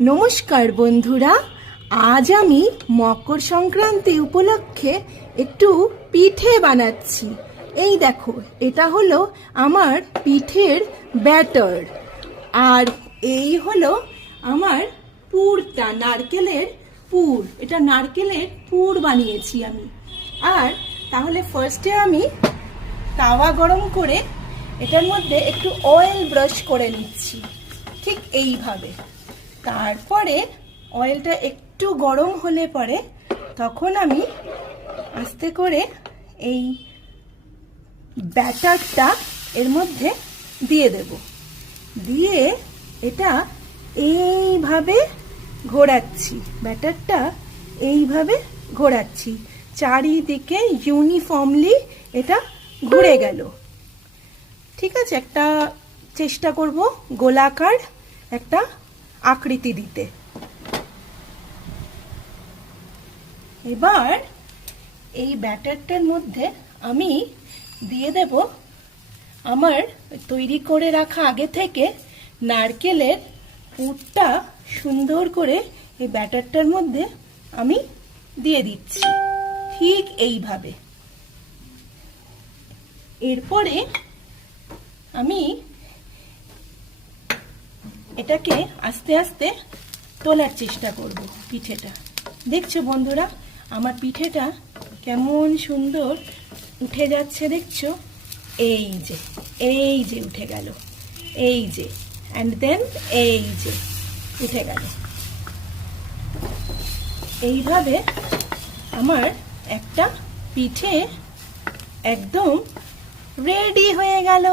নমস্কার বন্ধুরা, আজ আমি মকর সংক্রান্তি উপলক্ষে একটু পিঠে বানাচ্ছি। এই দেখো, এটা হলো আমার পিঠের ব্যাটার, আর এই হলো আমার পুরটা, নারকেলের পুর। এটা নারকেলের পুর বানিয়েছি আমি। আর তাহলে ফার্স্টে আমি তাওয়া গরম করে এটার মধ্যে একটু অয়েল ব্রাশ করে নিচ্ছি, ঠিক এইভাবে। তারপরে অয়েলটা একটু গরম হলে পরে তখন আমি আস্তে করে এই ব্যাটারটা এর মধ্যে দিয়ে দেব। দিয়ে এটা এইভাবে ঘোরাচ্ছি, ব্যাটারটা এইভাবে ঘোরাচ্ছি, চারিদিকে ইউনিফর্মলি এটা ঘুরে গেল। ঠিক আছে, একটা চেষ্টা করব গোলাকার একটা আকৃতি দিতে। এবার এই ব্যাটারটার মধ্যে আমি দিয়ে দেব আমার তৈরি করে রাখা আগে থেকে নারকেলের পুরটা। সুন্দর করে এই ব্যাটারটার মধ্যে আমি দিয়ে দিচ্ছি, ঠিক এইভাবে। এরপরে আমি এটাকে আস্তে আস্তে তোলার চেষ্টা করব পিঠেটা। দেখছো বন্ধুরা, আমার পিঠেটা কেমন সুন্দর উঠে যাচ্ছে, দেখছো? এই যে উঠে গেল, এই যে, অ্যান্ড দেন এই যে উঠে গেল। এইভাবে আমার একটা পিঠে একদম রেডি হয়ে গেল।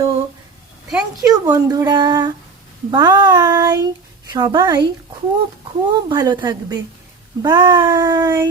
তো থ্যাংক ইউ বন্ধুরা, বাই। সবাই খুব খুব ভালো থাকবে। বাই।